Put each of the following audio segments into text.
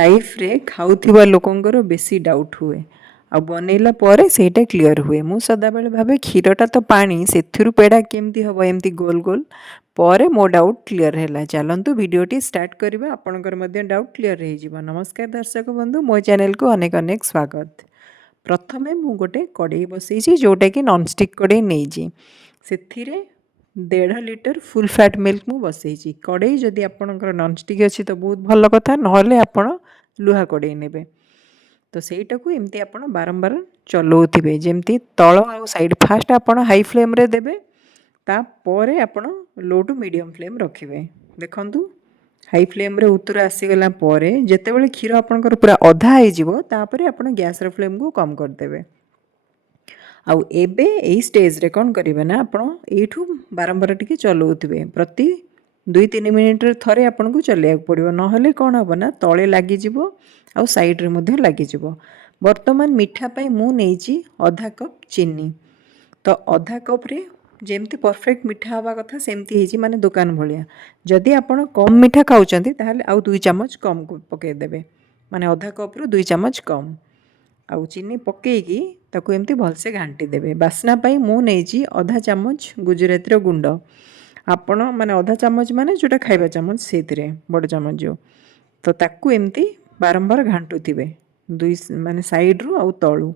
Life रे खाऊथिबा लोकंकर बेसी doubt हुए आ बनैला पर सेटा क्लियर हुए। मु सदा बेले भावे क्षीरटा तो पानी सेथिरु पेड़ा केमती हबो एमती गोल गोल पर मो डाउट क्लियर है। चलतु भिडटी स्टार्ट करवा आपणकर मध्य डाउट क्लियर हो। नमस्कार दर्शक बंधु, मो चैनल को अनेक अनेक स्वागत। प्रथमे मु गोटे कड़े बसई जोटा कि नॉनस्टिक कड़े नहीं से 1.5 लीटर फुल फैट मिल्क मु बसई। कड़े जदि आपणकर नॉनस्टिक अच्छी तो बहुत भल कथा, नहले आपण लुहा कड़े नेबे। तो सहीटा को एमती आप बारंबार चलाउे जमती तल आ साइड फास्ट आप हाई फ्लेम रे देबे, तापर आप लो टू मीडियम फ्लेम रखिए। देखंतु हाई फ्लेम रे उतर आसीगला जिते बड़े क्षीर आपंकर पूरा अधा होतापर आप गैस फ्लेम को कम करदे। आउ एबे एई स्टेज रे कौन करेंगे ना आप बारंबार टी चलाउे प्रति 2-3 मिनिट थे आपको चलैया पड़ो, ना कौन हम ना तले लगिज आ साइड रे लगिज। बर्तमान मीठा पाई मु नहीं आधा कप चीनी, तो आधा कप रे जेमती परफेक्ट मीठा हवा कथा सेमती माने दुकान भलिया। जदि आप कम मीठा खाऊँच ताहले आउ 2 चामच कम पकईदेवे, माने आधा कप रु 2 चामच कम। आउ चीनी पकईकी ताकू एमती भलसे घांटी देवे। बास्ना पाई मु नहीं आधा चामच गुजराती गुंड, आपण माने आधा चामच माने जोटा खाइबा चामच से बड़ चामच जो, तो ताकू एमती बारंबार घांटुथिबे दुई माने साइड रु आउ तळु।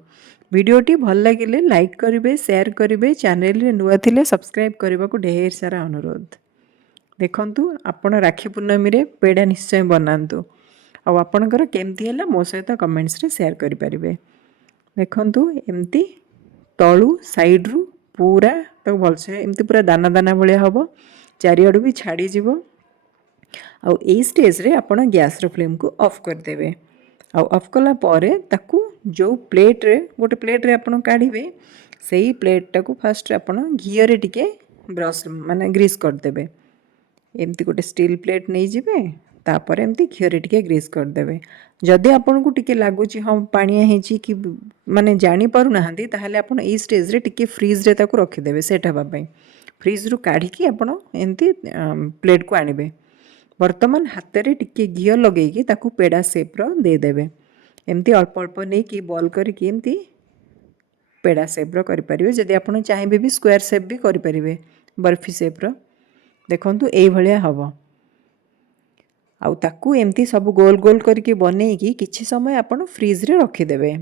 वीडियोटी भल लगिले लाइक करिवे, शेयर करिवे, चैनल रे नुआ थिले सब्सक्राइब करबा को ढेर सारा अनुरोध। देखंतु आपण राखी पूर्णमी रे पेड़ा निश्चय बनांतु, आ आपणकर केमती हैला मो सहित कमेंट्स रे शेयर करि परिबे। देखंतु एमती तळु साइड रु पूरा तो भलसे एमती पूरा दाना दाना भलिया हबो, चारिआडू भी छाड़ी जीवो। आउ एई स्टेज रे आपण गैस रो फ्लेम को ऑफ कर देबे। आउ ऑफ कला परे ताकू जो प्लेट रे गोटे प्लेट रे आपण काढिबे, सेही प्लेट टाकू फर्स्ट आपण घियो रे टिके ब्रश माने ग्रीस कर देबे। एमती गोटे स्टील प्लेट नहीं जिबे, तापर एमती घियो रे टिके ग्रीस कर देबे। जदि आपण को टिके लागुची हम पानिया हेची कि माने जानि पारु नाहंती, ताहले आपण एई स्टेज रे टिके फ्रीज रे ताकू रखि देबे सेट हबा पई। फ्रीज रु काढ़ी की आपण एमती प्लेट को आनिबे। वर्तमान हाथ रे टिके घियो लगेगी ताकू पेड़ा शेप रो दे देबे। एमती अल्प अल्प नहीं कि बॉल करके एमती पेड़ा शेप रो करि परिबे। जदि आपण चाहेबे भी स्क्वायर शेप भी करि परिबे, बर्फी शेप रो। देखंतु एई भलिया हबो। आउ ताकू एमती सब गोल गोल करके बनेकी किछि समय आपण फ्रीज रे रखि देबे।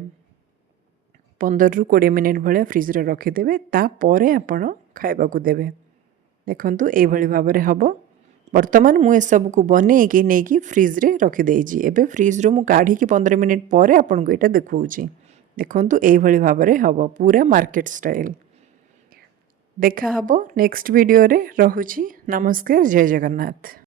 15 रु 20 मिनिट भलिया फ्रीज रे रखि देबे, तापरे आपण खाइबा को देबे। देखंतु एई भली भाबरे हबो। वर्तमान मु सब को बनेकी नेकी फ्रीज रे रखि देइछि। एबे फ्रीज रो मु काढ़ी की 15 मिनिट परे आपन को एटा देखौछि। देखंतु एई भली भाबरे हबो पूरा मार्केट स्टाइल। देखा हबो नेक्स्ट वीडियो रे। रहुछि। नमस्कार, जय जगन्नाथ।